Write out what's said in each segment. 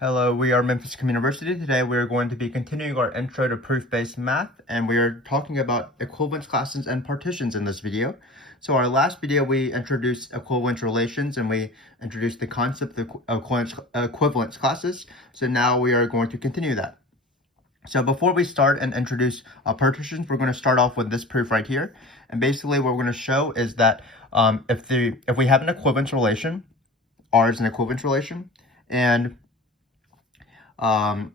Hello, we are Memphis Communiversity. Today we are going to be continuing our intro to proof-based math, and we are talking about equivalence classes and partitions in this video. So our last video we introduced equivalence relations and we introduced the concept of equivalence classes. So now we are going to continue that. So before we start and introduce partitions, we're going to start off with this proof right here. And basically what we're going to show is that if we have an equivalence relation, R is an equivalence relation, and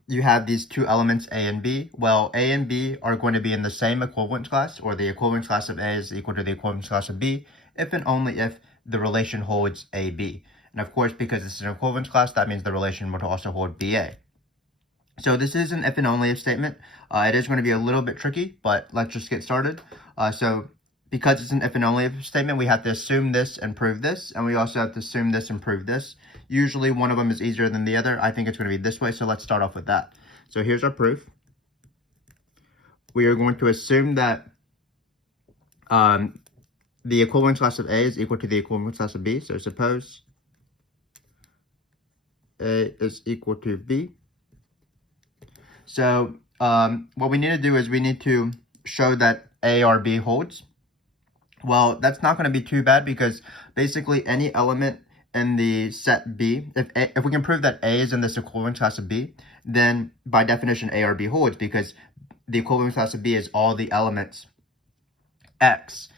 you have these two elements A and B. Well, A and B are going to be in the same equivalence class, or the equivalence class of A is equal to the equivalence class of B, if and only if the relation holds AB. And of course, because this is an equivalence class, that means the relation would also hold BA. So this is an if and only if statement. It is going to be a little bit tricky, but let's just get started. So because it's an if and only if statement, we have to assume this and prove this, and we also have to assume this and prove this. Usually one of them is easier than the other. I think it's going to be this way, so let's start off with that. So here's our proof. We are going to assume that the equivalence class of A is equal to the equivalence class of B. So suppose A is equal to B. So what we need to do is we need to show that A or B holds. Well, that's not going to be too bad because basically any element in the set B, if we can prove that A is in this equivalence class of B, then by definition A or B holds, because the equivalence class of B is all the elements X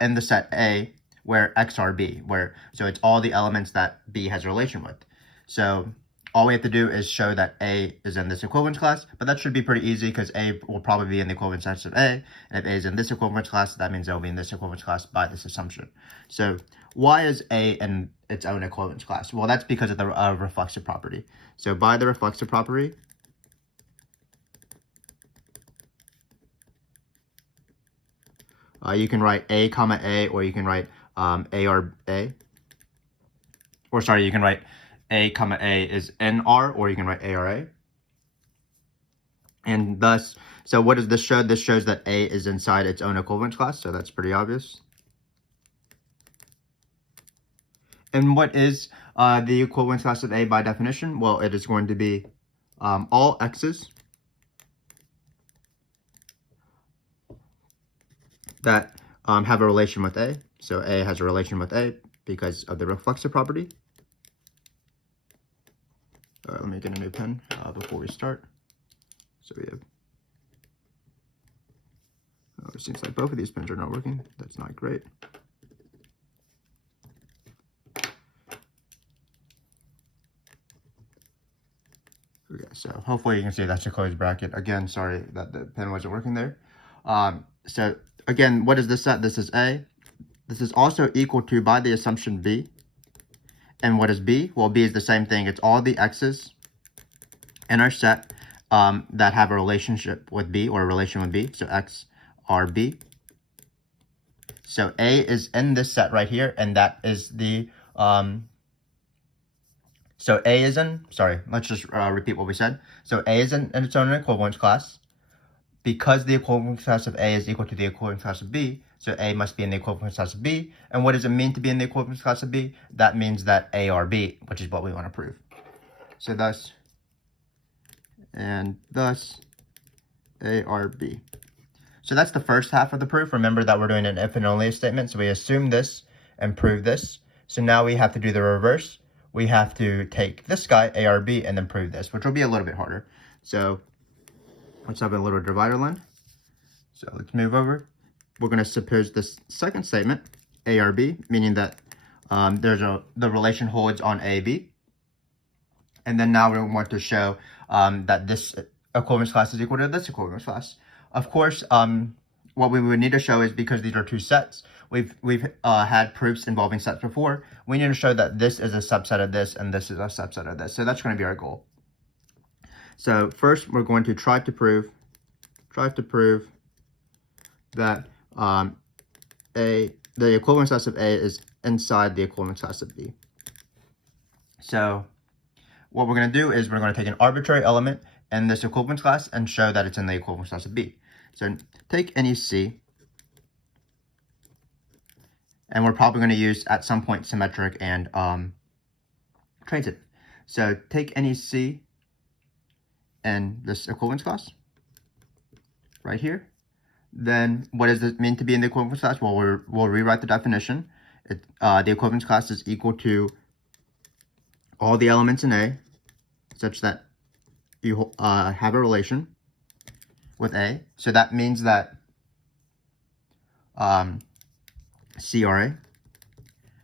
in the set A where X are B, so it's all the elements that B has a relation with. So all we have to do is show that A is in this equivalence class, but that should be pretty easy because A will probably be in the equivalence class of A, and if A is in this equivalence class, that means it will be in this equivalence class by this assumption. So why is A in its own equivalence class? Well, that's because of the reflexive property. So by the reflexive property, you can write A comma A, or you can write A or A, or sorry, you can write A comma A is in R, or you can write A or A. And thus, so what does this show? This shows that A is inside its own equivalence class, so that's pretty obvious. And what is the equivalence class of A by definition? Well, it is going to be all X's that have a relation with A. So A has a relation with A because of the reflexive property. Let me get a new pen before we start. So we have, it seems like both of these pens are not working. That's not great. Okay, so hopefully you can see that's a closed bracket. Again, sorry that the pen wasn't working there. So again, what is this set? This is A. This is also equal to, by the assumption, B. And what is B? Well, B is the same thing. It's all the X's in our set that have a relationship with B, or a relation with B. So X are B. So A is in this set right here, and that is the so A is in, sorry, let's just repeat what we said. So A is in its own equivalence class. Because the equivalence class of A is equal to the equivalence class of B, so A must be in the equivalence class of B. And what does it mean to be in the equivalence class of B? That means that A are B, which is what we want to prove. So thus, and thus, A are B. So that's the first half of the proof. Remember that we're doing an if and only if statement. So we assume this and prove this. So now we have to do the reverse. We have to take this guy, A or B, and then prove this, which will be a little bit harder. So let's have a little divider line. So let's move over. We're going to suppose this second statement, A or B, meaning that the relation holds on A, B. And then now we want to show that this equivalence class is equal to this equivalence class. Of course, what we would need to show is, because these are two sets, we've had proofs involving sets before, we need to show that this is a subset of this and this is a subset of this. So that's going to be our goal. So first, we're going to try to prove that the equivalence class of A is inside the equivalence class of B. So what we're going to do is we're going to take an arbitrary element in this equivalence class and show that it's in the equivalence class of B. So take any C, and we're probably going to use at some point symmetric and transitive. So take any C in this equivalence class right here. Then what does it mean to be in the equivalence class? Well, we'll rewrite the definition. The equivalence class is equal to all the elements in A, such that you have a relation with A. So that means that C are A,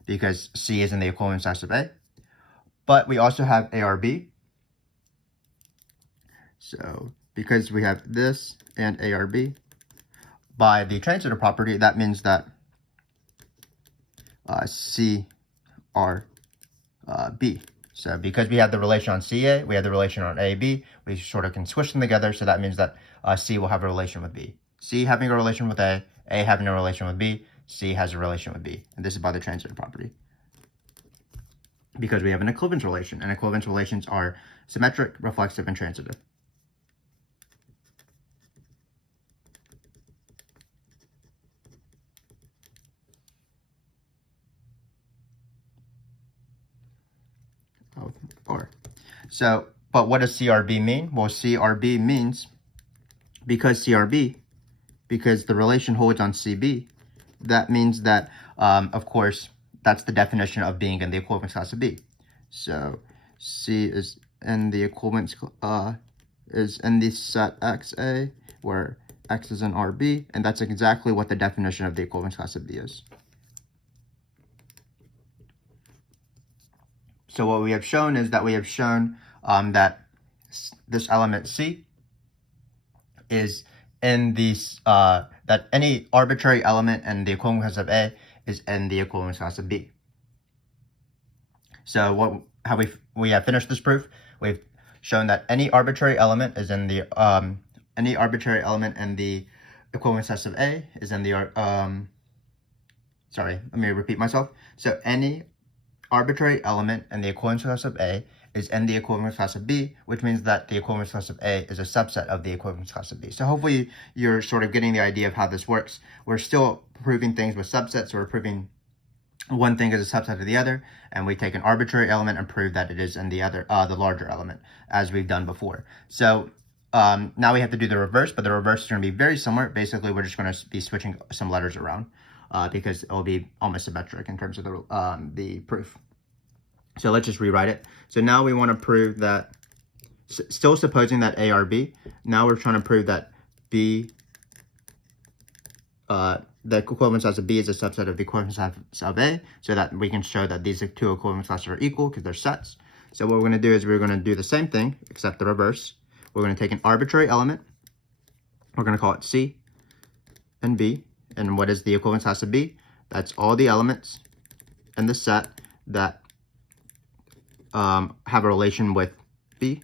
because C is in the equivalence class of A. But we also have A or B. So because we have this and A or B, by the transitive property, that means that C are B. So because we have the relation on CA, we have the relation on AB, we sort of can squish them together, so that means that C will have a relation with B. C having a relation with A having a relation with B, C has a relation with B. And this is by the transitive property. Because we have an equivalence relation, and equivalence relations are symmetric, reflexive, and transitive. So, but what does CRB mean? Well, CRB means because the relation holds on CB, that means that, of course, that's the definition of being in the equivalence class of B. So C is in the equivalence, is in the set XA, where X is in RB, and that's exactly what the definition of the equivalence class of B is. So what we have shown is that we have shown that this element C is in these, that any arbitrary element in the equivalence class of A is in the equivalence class of B. So how we have finished this proof, we've shown that any arbitrary element is in the, equivalence class of A is in the, sorry, let me repeat myself. So any arbitrary element in the equivalence class of A is in the equivalence class of B, which means that the equivalence class of A is a subset of the equivalence class of B. So hopefully you're sort of getting the idea of how this works. We're still proving things with subsets, so we're proving one thing is a subset of the other, and we take an arbitrary element and prove that it is in the other, the larger element, as we've done before. So now we have to do the reverse, but the reverse is going to be very similar. Basically, we're just going to be switching some letters around because it will be almost symmetric in terms of the proof. So let's just rewrite it. So now we want to prove that, still supposing that A are B, now we're trying to prove that B, the equivalence class of B is a subset of the equivalence class of A, so that we can show that these two equivalence classes are equal because they're sets. So what we're going to do is we're going to do the same thing, except the reverse. We're going to take an arbitrary element. We're going to call it C and B. And what is the equivalence class of B? That's all the elements in the set that have a relation with B.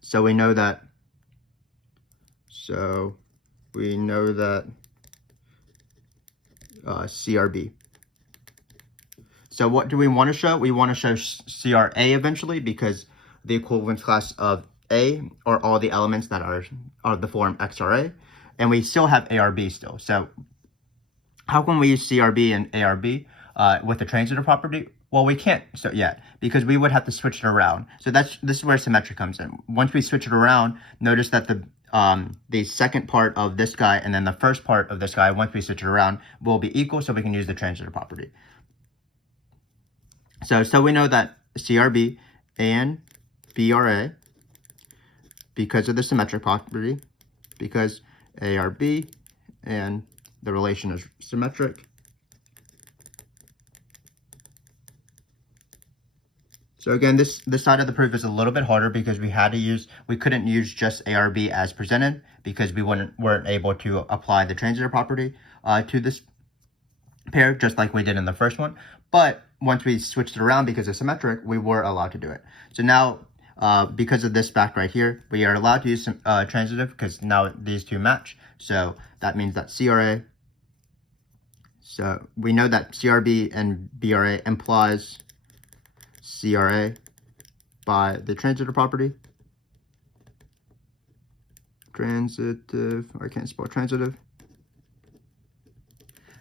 So we know that CRB. So what do we want to show? We want to show CRA eventually, because the equivalence class of A are all the elements that are the form XRA, and we still have ARB still. So how can we use CRB and ARB with the transitive property? Well, we can't yet, because we would have to switch it around. So this is where symmetry comes in. Once we switch it around, notice that the second part of this guy and then the first part of this guy, once we switch it around, will be equal, so we can use the transitive property. So we know that CRB and BRA, because of the symmetric property, because ARB and the relation is symmetric. So again, this side of the proof is a little bit harder because we couldn't use just ARB as presented, because we weren't able to apply the transitive property to this pair, just like we did in the first one. But once we switched it around, because it's symmetric, we were allowed to do it. So now, because of this fact right here, we are allowed to use some transitive, because now these two match. So that means that CRA, so we know that CRB and BRA implies CRA by the transitive property. Transitive, I can't spell transitive.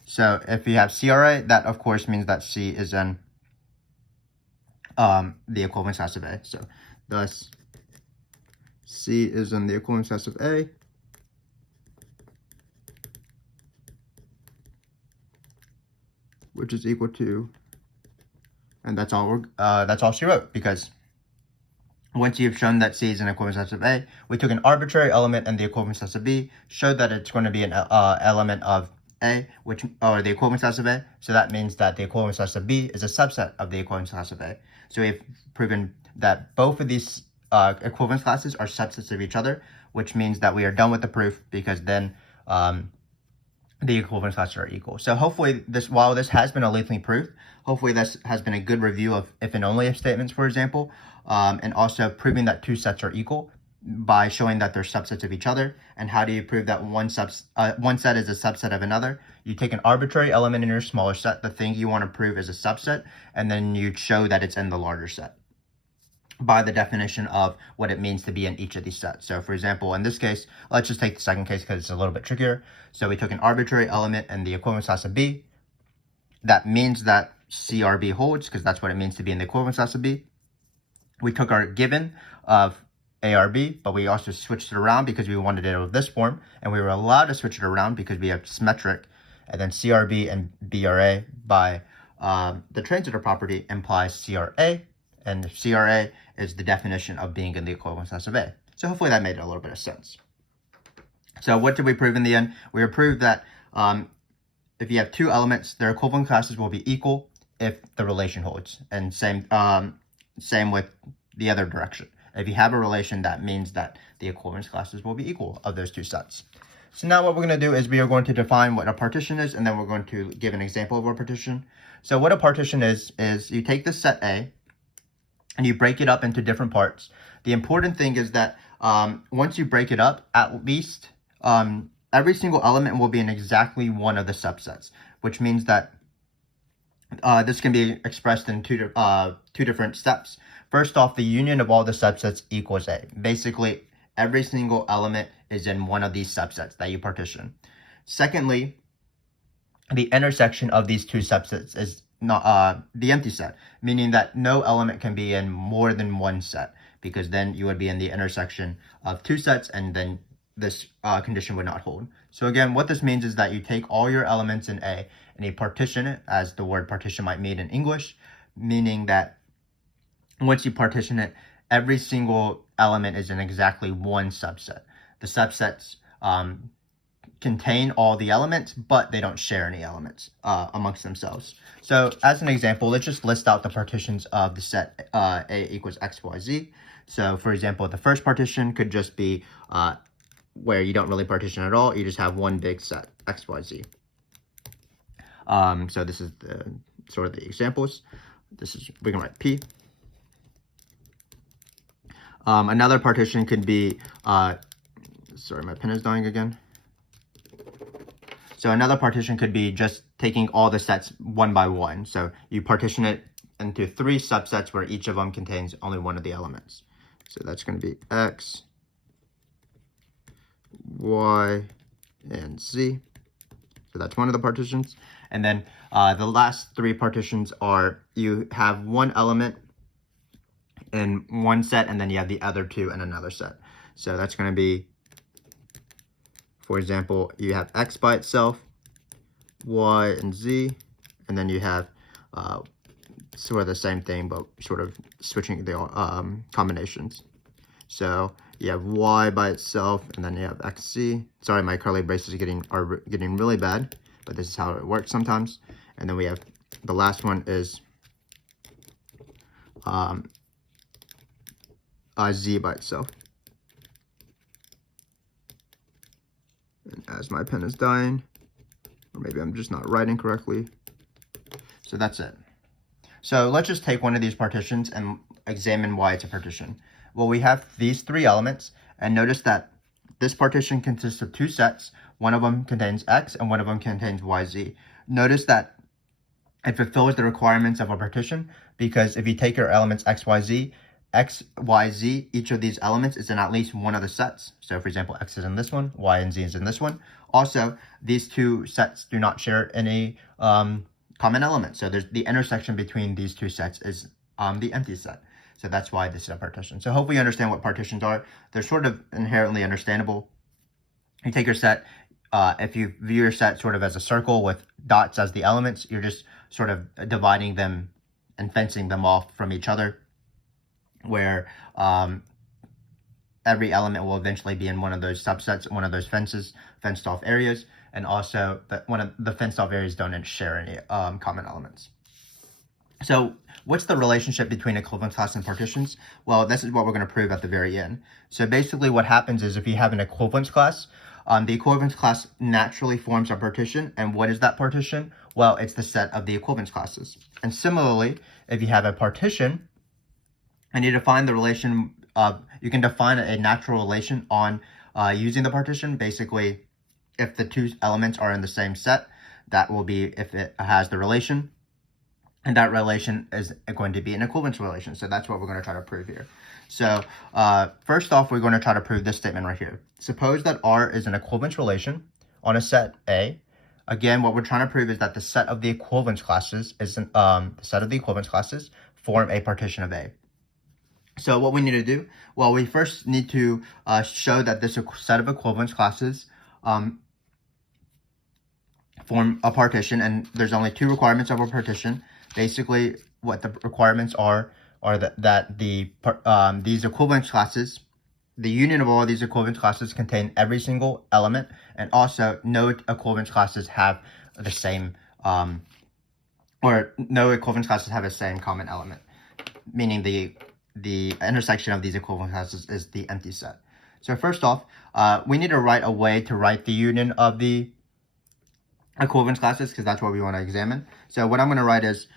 So if you have CRA, that of course means that C is in the equivalence class of A. So thus C is in the equivalence class of A. Which is equal to, and that's all she wrote, because once you've shown that C is an equivalence class of A, we took an arbitrary element in the equivalence class of B, showed that it's going to be an element of A, or the equivalence class of A. So that means that the equivalence class of B is a subset of the equivalence class of A. So we've proven that both of these equivalence classes are subsets of each other, which means that we are done with the proof, because then the equivalence classes are equal. So hopefully while this has been a lengthy proof, hopefully this has been a good review of if and only if statements, for example, and also proving that two sets are equal by showing that they're subsets of each other. And how do you prove that one set is a subset of another? You take an arbitrary element in your smaller set, the thing you want to prove is a subset, and then you show that it's in the larger set by the definition of what it means to be in each of these sets. So for example, in this case, let's just take the second case because it's a little bit trickier. So we took an arbitrary element in the equivalence class of B. That means that CRB holds, because that's what it means to be in the equivalence class of B. We took our given of ARB, but we also switched it around because we wanted it of this form, and we were allowed to switch it around because we have symmetric, and then CRB and BRA by the transitive property implies CRA, and CRA is the definition of being in the equivalence class of A. So hopefully that made a little bit of sense. So what did we prove in the end? We proved that if you have two elements, their equivalent classes will be equal if the relation holds. And same with the other direction. If you have a relation, that means that the equivalence classes will be equal of those two sets. So now what we're going to do is we are going to define what a partition is, and then we're going to give an example of a partition. So what a partition is you take the set A, and you break it up into different parts. The important thing is that once you break it up, at least every single element will be in exactly one of the subsets, which means that this can be expressed in two different steps. First off, the union of all the subsets equals A. Basically, every single element is in one of these subsets that you partition. Secondly, the intersection of these two subsets is not the empty set, meaning that no element can be in more than one set, because then you would be in the intersection of two sets, and then this condition would not hold. So again, what this means is that you take all your elements in A and you partition it, as the word partition might mean in English, meaning that once you partition it, every single element is in exactly one subset. The subsets contain all the elements, but they don't share any elements amongst themselves. So as an example, let's just list out the partitions of the set A equals X, Y, Z. So for example, the first partition could just be where you don't really partition at all. You just have one big set, X, Y, Z. So this is the sort of the examples. We can write P. Another partition could be, sorry, my pen is dying again. So another partition could be just taking all the sets one by one. So you partition it into three subsets where each of them contains only one of the elements. So that's going to be X, Y, and Z. So that's one of the partitions. And then the last three partitions are you have one element in one set, and then you have the other two in another set. So that's going to be, for example, you have X by itself, Y and Z, and then you have sort of the same thing, but sort of switching the combinations. So you have Y by itself, and then you have XZ. Sorry, my curly braces are getting really bad, but this is how it works sometimes. And then we have the last one is Z by itself. And as my pen is dying, or maybe I'm just not writing correctly. So that's it. So let's just take one of these partitions and examine why it's a partition. Well, we have these three elements, and notice that this partition consists of two sets. One of them contains X and one of them contains YZ. Notice that it fulfills the requirements of a partition, because if you take your elements X, Y, Z, X, Y, Z, each of these elements is in at least one of the sets. So for example, X is in this one, Y and Z is in this one. Also, these two sets do not share any common elements. So there's the intersection between these two sets is the empty set. So that's why this is a partition. So hopefully you understand what partitions are. They're sort of inherently understandable. You take your set, if you view your set sort of as a circle with dots as the elements, you're just sort of dividing them and fencing them off from each other, where every element will eventually be in one of those subsets, one of those fenced off areas, and also one of the fenced off areas don't share any common elements. So what's the relationship between equivalence class and partitions? Well, this is what we're going to prove at the very end. So basically what happens is if you have an equivalence class, the equivalence class naturally forms a partition. And what is that partition? Well, it's the set of the equivalence classes. And similarly, if you have a partition and you define the relation, you can define a natural relation on using the partition. Basically, if the two elements are in the same set, that will be if it has the relation. And that relation is going to be an equivalence relation. So that's what we're going to try to prove here. So first off, we're going to try to prove this statement right here. Suppose that R is an equivalence relation on a set A. Again, what we're trying to prove is that the set of the equivalence classes form a partition of A. So what we need to do, well, we first need to show that this set of equivalence classes form a partition, and there's only two requirements of a partition. Basically, what the requirements are that these equivalence classes, the union of all these equivalence classes contain every single element, and also no equivalence classes have the same, or no equivalence classes have the same common element, meaning the intersection of these equivalence classes is the empty set. So first off, we need to write a way to write the union of the equivalence classes, because that's what we want to examine. So what I'm going to write is,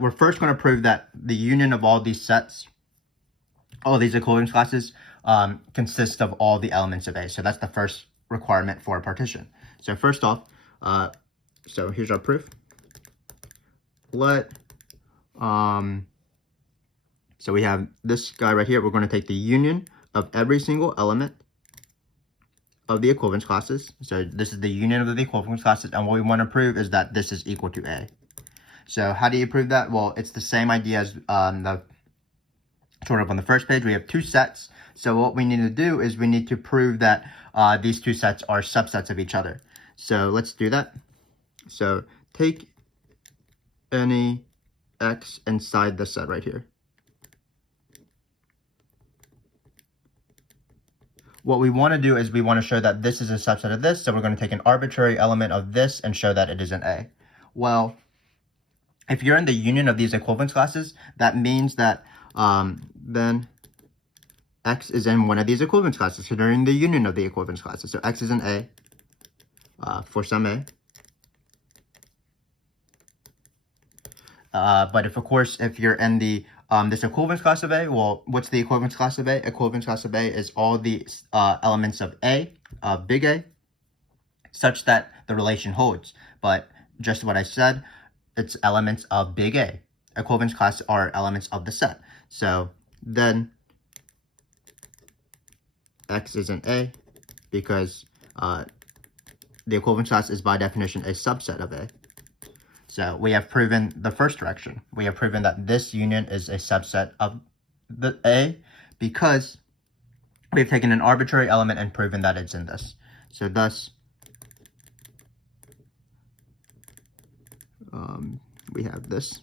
we're first going to prove that the union of all these sets, all these equivalence classes, consists of all the elements of A. So that's the first requirement for a partition. So first off, so here's our proof. So we have this guy right here. We're going to take the union of every single element of the equivalence classes. So this is the union of the equivalence classes, and what we want to prove is that this is equal to A. So how do you prove that? Well, it's the same idea as the sort of on the first page. We have two sets. So what we need to do is we need to prove that these two sets are subsets of each other. So let's do that. So take any x inside the set right here. What we want to do is we want to show that this is a subset of this. So we're going to take an arbitrary element of this and show that it is an A. Well, if you're in the union of these equivalence classes, that means that then x is in one of these equivalence classes. So they're in the union of the equivalence classes. So x is in A for some A. But if, of course, if you're in the this equivalence class of A, well, what's the equivalence class of A? Equivalence class of A is all the elements of A, big A, such that the relation holds. But just what I said, it's elements of big A. Equivalence class are elements of the set. So then X is an A because the equivalence class is by definition a subset of A. So we have proven the first direction. We have proven that this union is a subset of the A because we've taken an arbitrary element and proven that it's in this. So thus, we have this.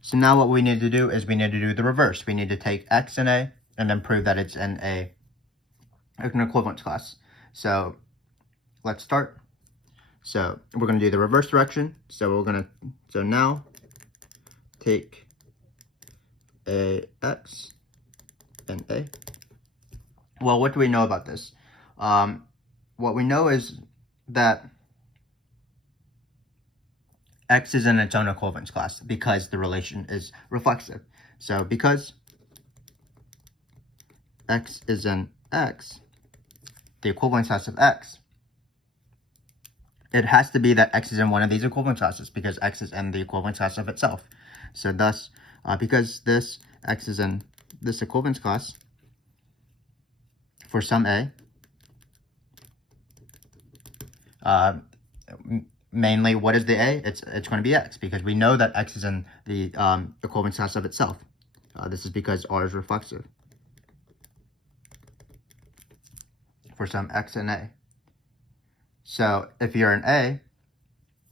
So now what we need to do is we need to do the reverse. We need to take X in A and then prove that it's in an equivalence class. So let's start. So we're going to do the reverse direction. So now take X and A. Well, what do we know about this? What we know is that X is in its own equivalence class because the relation is reflexive. So because X is in X, the equivalence class of X, it has to be that X is in one of these equivalence classes because X is in the equivalence class of itself. So thus, because this X is in this equivalence class for some A, mainly, what is the A? It's going to be X, because we know that X is in the equivalence class of itself. This is because R is reflexive for some X in A. So if you're in A,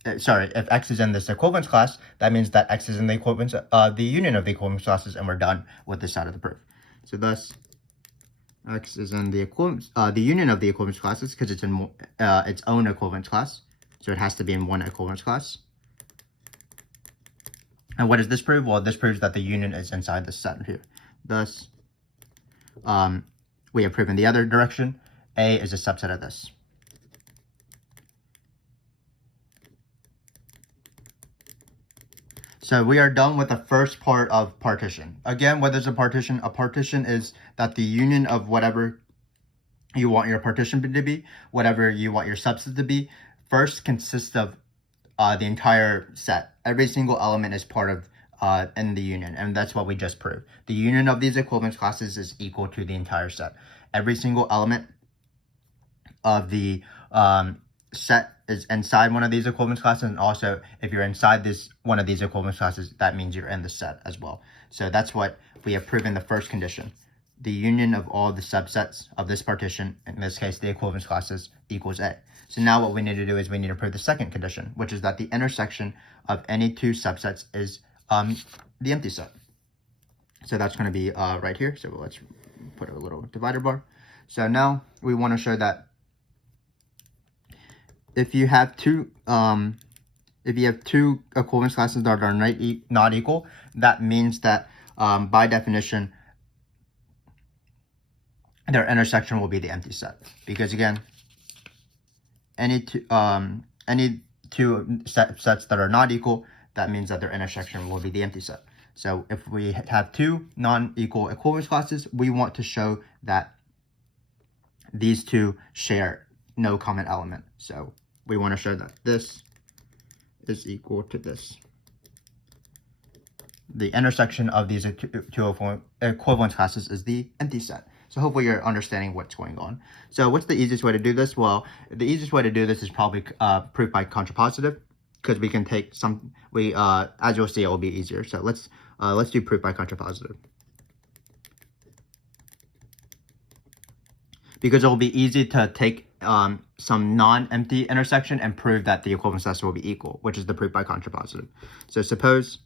if X is in this equivalence class, that means that X is in the equivalence, the union of the equivalence classes, and we're done with this side of the proof. So thus, X is in the equivalence, the union of the equivalence classes, because it's in its own equivalence class. So it has to be in one equivalence class. And what does this prove? Well, this proves that the union is inside this set here. Thus, we have proven the other direction. A is a subset of this. So we are done with the first part of partition. Again, what is a partition? A partition is that the union of whatever you want your partition to be, whatever you want your subset to be, first consists of the entire set. Every single element is part of in the union, and that's what we just proved. The union of these equivalence classes is equal to the entire set. Every single element of the set is inside one of these equivalence classes, and also if you're inside this one of these equivalence classes, that means you're in the set as well. So that's what we have proven the first condition. The union of all the subsets of this partition, in this case the equivalence classes, equals A. So now what we need to do is we need to prove the second condition, which is that the intersection of any two subsets is the empty set. So that's going to be right here. So let's put a little divider bar. So now we want to show that if you have two equivalence classes that are not equal, that means that by definition their intersection will be the empty set, because again, any two sets that are not equal, that means that their intersection will be the empty set. So if we have two non-equal equivalence classes, we want to show that these two share no common element. So we want to show that this is equal to this. The intersection of these two equivalence classes is the empty set. So hopefully you're understanding what's going on. So what's the easiest way to do this? Well, the easiest way to do this is probably proof by contrapositive, because we can take some, as you'll see, it will be easier. So let's do proof by contrapositive, because it will be easy to take some non-empty intersection and prove that the equivalence class will be equal, which is the proof by contrapositive. So suppose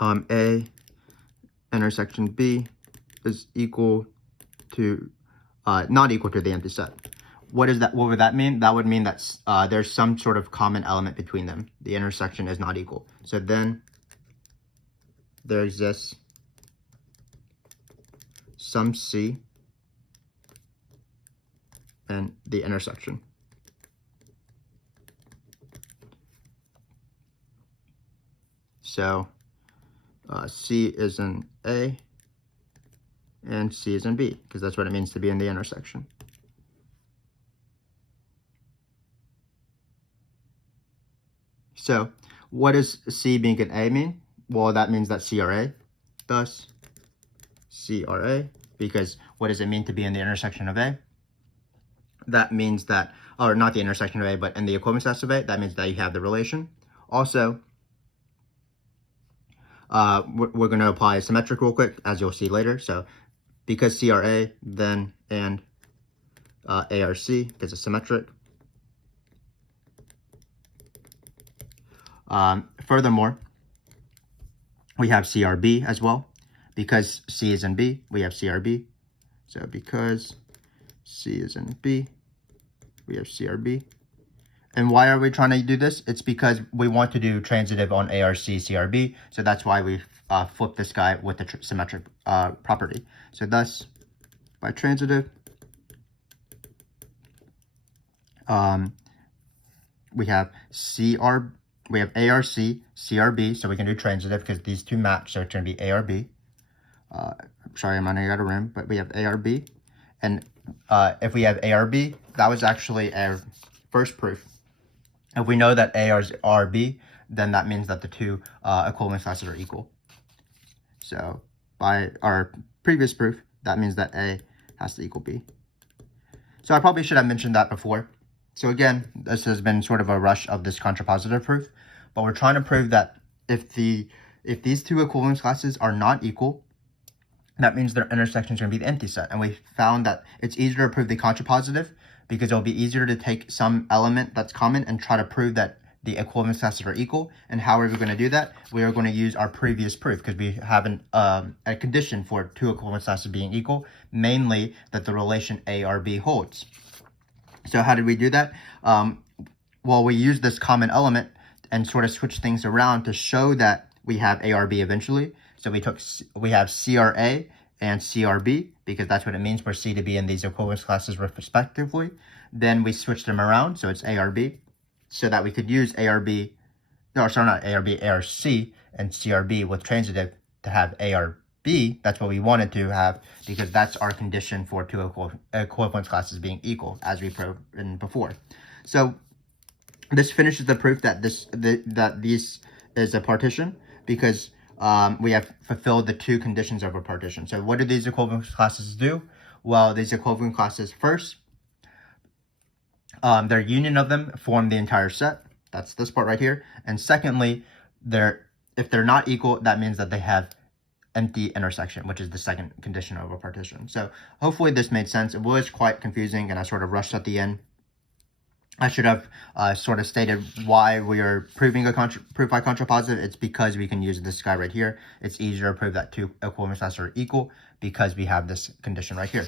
A intersection B is equal to not equal to the empty set. What is that? What would that mean? That would mean that there's some sort of common element between them. The intersection is not equal. So then there exists some C and the intersection. So C is in A and C is in B, because that's what it means to be in the intersection. So what does C being in A mean? Well, that means that C are A. Thus, C are A, because what does it mean to be in the intersection of A? That means that, or not the intersection of A, but in the equivalence class of A, that means that you have the relation. Also, we're going to apply a symmetric real quick, as you'll see later. So because C are A, then and A are C, because it's symmetric. Furthermore, we have CRB as well. Because C is in B, we have CRB. So because C is in B, we have CRB. And why are we trying to do this? It's because we want to do transitive on ARC CRB. So that's why we flip this guy with the symmetric property. So thus, by transitive, we have ARC, CRB. So we can do transitive because these two match. So it's going to be ARB. Sorry, I'm running out of room, but we have ARB. And if we have ARB, that was actually our first proof. If we know that A is RB, then that means that the two equivalence classes are equal. So by our previous proof, that means that A has to equal B. So I probably should have mentioned that before. So again, this has been sort of a rush of this contrapositive proof, but we're trying to prove that if these two equivalence classes are not equal, that means their intersection is going to be the empty set. And we found that it's easier to prove the contrapositive because it'll be easier to take some element that's common and try to prove that the equivalence classes are equal. And how are we going to do that? We are going to use our previous proof because we have a condition for two equivalence classes being equal, mainly that the relation A or B holds. So how did we do that? Well, we used this common element and sort of switch things around to show that we have A or B eventually. So we have CRA and CRB because that's what it means for C to be in these equivalence classes respectively. Then we switched them around, so it's ARB, so that we could use ARB, no, sorry, not ARB, ARC and CRB with transitive to have ARB. That's what we wanted to have because that's our condition for two equivalence classes being equal, as we proved before. So this finishes the proof that this is a partition because we have fulfilled the two conditions of a partition. So what do these equivalence classes do? Well, these equivalent classes, first, their union of them form the entire set. That's this part right here. And secondly, if they're not equal, that means that they have empty intersection, which is the second condition of a partition. So hopefully this made sense. It was quite confusing and I sort of rushed at the end. I should have sort of stated why we are proving a proof by contrapositive. It's because we can use this guy right here. It's easier to prove that two equivalence classes are equal because we have this condition right here.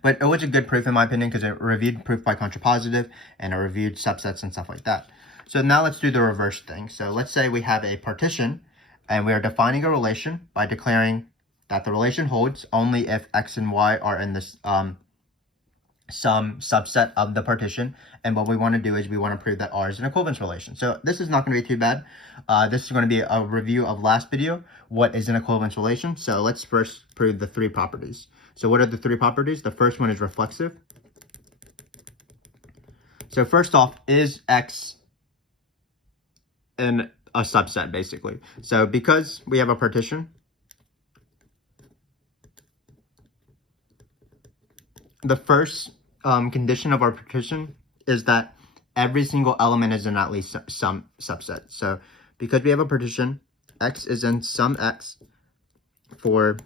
But it was a good proof in my opinion because it reviewed proof by contrapositive and it reviewed subsets and stuff like that. So now let's do the reverse thing. So let's say we have a partition and we are defining a relation by declaring that the relation holds only if x and y are in this some subset of the partition. And what we want to do is we want to prove that R is an equivalence relation. So this is not going to be too bad. This is going to be a review of last video, what is an equivalence relation. So let's first prove the three properties. So what are the three properties? The first one is reflexive. So first off, is X in a subset basically? So because we have a partition, the first condition of our partition is that every single element is in at least some subset. So because we have a partition, X is in some X for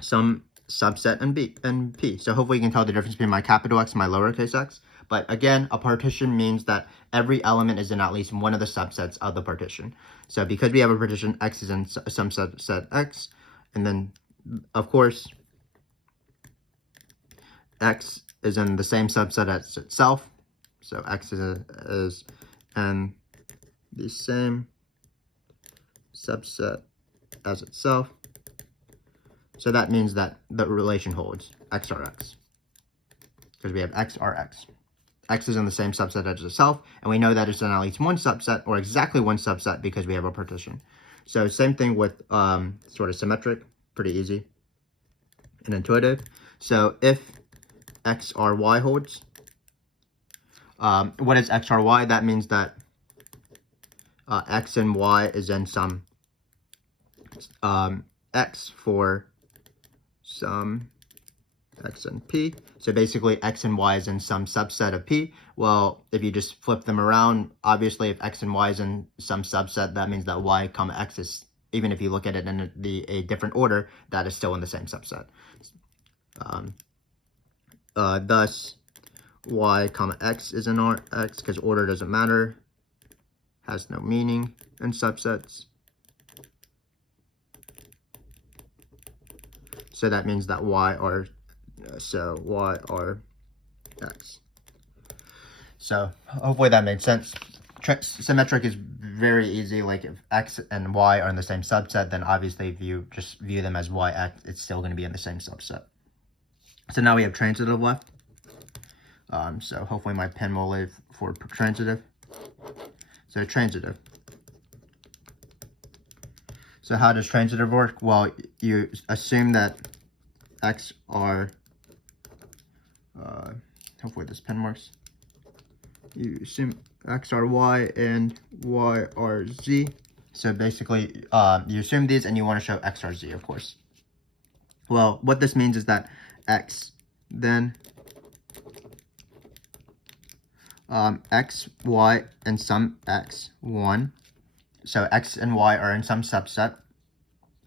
some subset and B and P. So hopefully you can tell the difference between my capital X and my lowercase x. But again, a partition means that every element is in at least one of the subsets of the partition. So because we have a partition, X is in some subset X. And then, of course, X is in the same subset as itself. So X is in the same subset as itself. So that means that the relation holds X R X. Because we have X R X. X is in the same subset as itself, and we know that it's in at least one subset, or exactly one subset, because we have a partition. So same thing with sort of symmetric, pretty easy and intuitive. So if X R Y holds, what is X R Y? That means that X and Y is in some X for some X and P. So basically X and Y is in some subset of P. Well, if you just flip them around, obviously if X and Y is in some subset, that means that Y comma X is, even if you look at it in a different order, that is still in the same subset. Thus, Y comma X is in X because order doesn't matter, has no meaning in subsets. So that means that Y are X. So hopefully that made sense. Symmetric is very easy. Like if X and Y are in the same subset, then obviously if you just view them as Y X, it's still going to be in the same subset. So now we have transitive left. So hopefully my pen will live for transitive. So transitive. So how does transitive work? Well, you assume that X are, hopefully this pen works. You assume X are Y and Y are Z. So basically, you assume these and you want to show X are Z, of course. Well, what this means is that X then x, y, and some x1. So x and y are in some subset,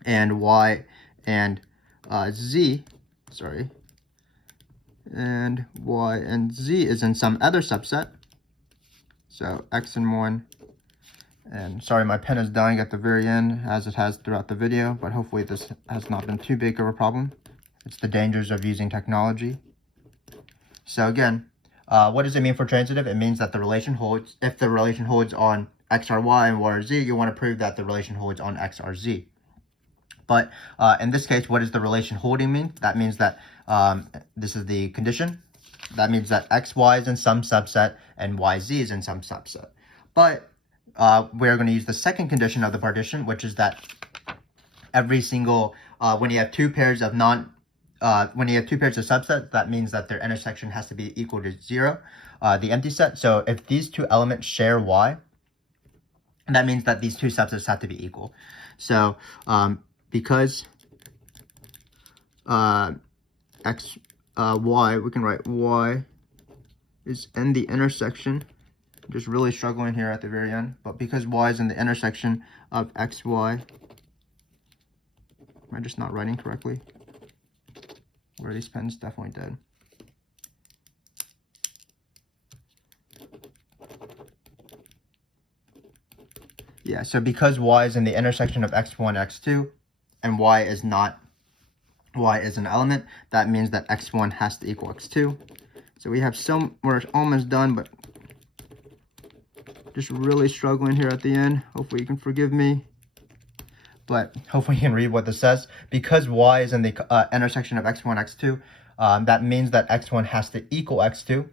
and y and z, and y and z is in some other subset. So x and 1, and sorry, my pen is dying at the very end, as it has throughout the video, but hopefully this has not been too big of a problem. It's the dangers of using technology. So again, what does it mean for transitive? It means that the relation holds. If the relation holds on x or y and y or z, you want to prove that the relation holds on x or z. But in this case, what does the relation holding mean? That means that this is the condition. That means that x, y is in some subset and y, z is in some subset. But we're going to use the second condition of the partition, which is that every single, when you have two pairs of subsets, that means that their intersection has to be equal to 0, the empty set. So if these two elements share y, that means that these two subsets have to be equal. So because x, y, we can write y is in the intersection. I'm just really struggling here at the very end, but because y is in the intersection of x, y, am I just not writing correctly? Where are these pens? Definitely dead. Yeah, so because y is in the intersection of x1, x2, and y is an element, that means that x1 has to equal x2. So we're almost done, but just really struggling here at the end. Hopefully you can forgive me, but hopefully you can read what this says. Because y is in the intersection of x1, x2, that means that x1 has to equal x2,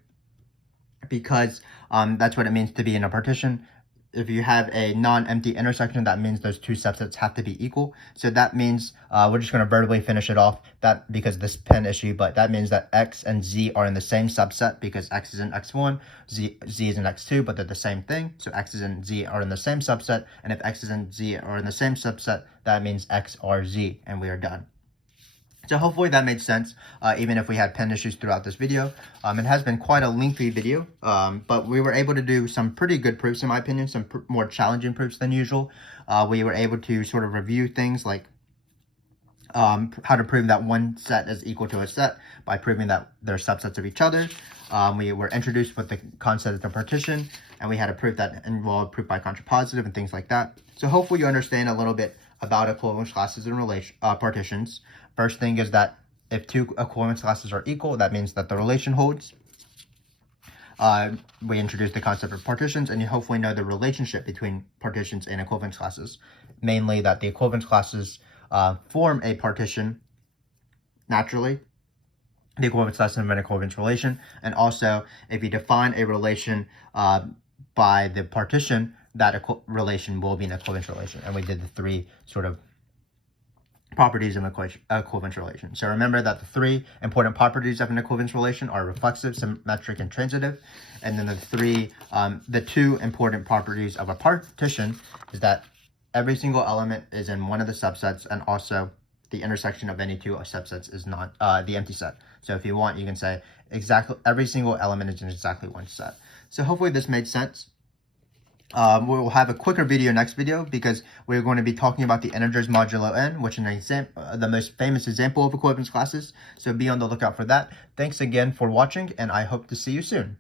because that's what it means to be in a partition. If you have a non-empty intersection, that means those two subsets have to be equal. So that means we're just going to verbally finish it off, that because of this pen issue, but that means that x and z are in the same subset, because x is in x1, z is in x2, but they're the same thing. So x and z are in the same subset, and if x and z are in the same subset, that means x are z, and we are done. So hopefully that made sense, even if we had pen issues throughout this video. It has been quite a lengthy video, but we were able to do some pretty good proofs, in my opinion, some more challenging proofs than usual. We were able to sort of review things like how to prove that one set is equal to a set by proving that they're subsets of each other. We were introduced with the concept of the partition, and we had a proof that involved proof by contrapositive and things like that. So hopefully you understand a little bit about equivalence classes and partitions. First thing is that if two equivalence classes are equal, that means that the relation holds. We introduced the concept of partitions, and you hopefully know the relationship between partitions and equivalence classes. Mainly that the equivalence classes form a partition naturally. The equivalence classes have an equivalence relation. And also, if you define a relation by the partition, that relation will be an equivalence relation. And we did the three sort of properties of an equivalence relation. So remember that the three important properties of an equivalence relation are reflexive, symmetric, and transitive. And then the two important properties of a partition is that every single element is in one of the subsets, and also the intersection of any two subsets is not the empty set. So if you want, you can say exactly every single element is in exactly one set. So hopefully this made sense. We'll have a quicker video next video, because we're going to be talking about the integers modulo n, which is the most famous example of equivalence classes. So be on the lookout for that. Thanks again for watching, and I hope to see you soon.